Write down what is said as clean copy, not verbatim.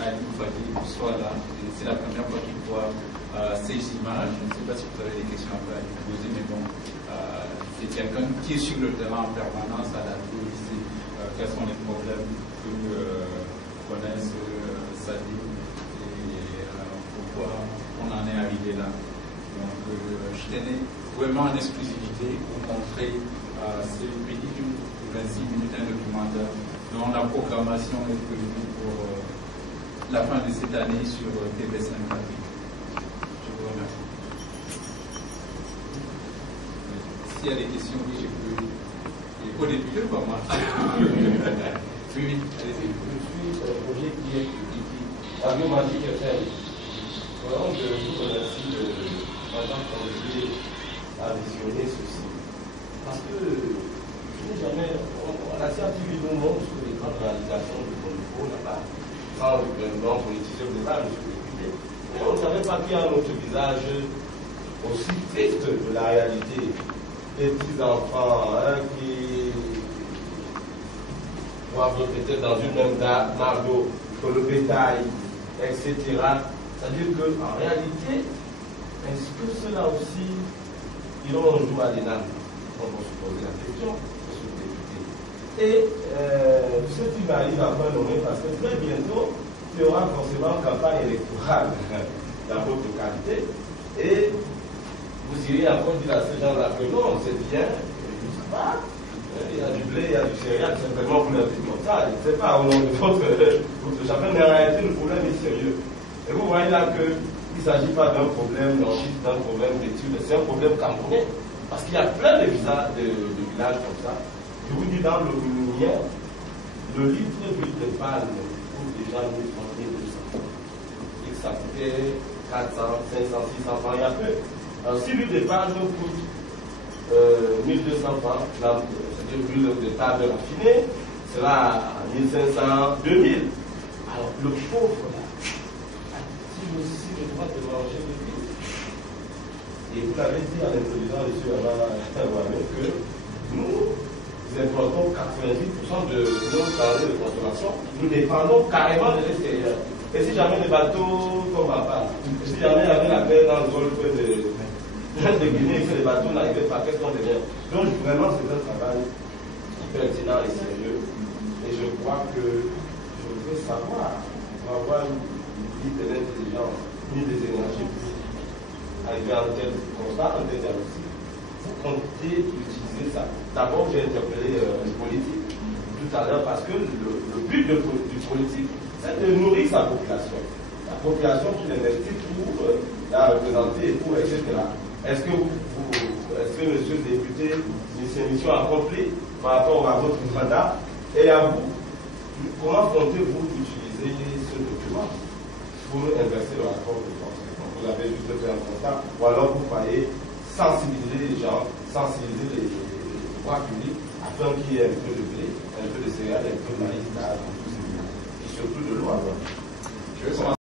Ali Fadi soit là. C'est la première fois qu'il voit ces images. Je ne sais pas si vous avez des questions à lui poser, mais bon, c'est quelqu'un qui est sur le terrain en permanence à la police. Quels sont les problèmes que connaissent sa vie et pourquoi on en est arrivé là. Donc, je tenais vraiment en exclusivité pour montrer ces petites 26 minutes un documentaire dont la programmation est prévue pour la fin de cette année sur TV5 Afrique. Je vous remercie. S'il y a des questions, oui, je peux. Au début, je commence. Oui, allez-y. Je suis sur un projet qui est Agiomagic FM. Vraiment, je vous remercie de m'avoir convié à visionner ceci. Parce que je n'ai jamais. La scientifique nous montre sur les grandes réalisations de mon niveau là-bas, sans le grand politicien de l'État, M. Député. Mais on ne savait pas qu'il y a un autre visage aussi triste de la réalité. Des petits-enfants qui boivent peut-être dans une même mare d'eau que le bétail, etc. C'est-à-dire qu'en réalité, est-ce que ceux-là aussi iront un jour à l'ENAM? On va se poser la question, monsieur le député. Et ce qui m'arrive à pas nommer, parce que très bientôt, il y aura forcément une campagne électorale dans votre qualité. Et vous irez encore dire à ces gens-là que non, c'est bien, ça va, il y a du blé, il y a du céréal, simplement vous l'avez dit comme ça, je ne sais pas au nom de votre chapelle, mais en réalité, le problème est sérieux. Et vous voyez là qu'il ne s'agit pas d'un problème d'orchestre, d'un problème d'études, c'est un problème camerounais, parce qu'il y a plein de villages comme ça. Je vous dis, dans le minière, le litre d'huile de palme coûte déjà 1 200. Et ça coûtait 400, 500, 600 francs, il y a peu. Alors, si l'huile de palme coûte 1200 francs, c'est-à-dire l'huile de table raffinée, sera à 1500, 2000. Alors, le pauvre, là, a-t-il aussi le droit de manger de l'huile? Et vous l'avez dit à l'introduction, M. Alain, que nous importons 90% de nos denrées de consommation, nous dépendons carrément de l'extérieur. Et si jamais les bateaux tombent à part, si jamais il y avait la mer dans le golfe de Guinée et que les bateaux n'arrivaient pas, qu'est-ce qu'on devient? Donc vraiment c'est un travail pertinent et sérieux. Et je crois que je voudrais savoir, pour avoir une vie de l'intelligence, ni des énergies pour arriver à un tel constat, un tel diagnostic, vous comptez utiliser ça. D'abord j'ai interpellé le politique tout à l'heure parce que le but du politique, c'est de nourrir sa population. La population qui l'investit pour la représenter, pour, etc. Est-ce que monsieur le député, c'est une mission accomplie par rapport à votre mandat? Et à vous, comment comptez-vous utiliser ce document pour inverser le rapport de force? Vous avez juste fait un constat, ou alors vous croyez sensibiliser les gens, sensibiliser les pouvoirs publics, afin qu'il y ait un peu de blé, un peu de céréales, un peu de maïs, et surtout de l'eau. Je vais commencer.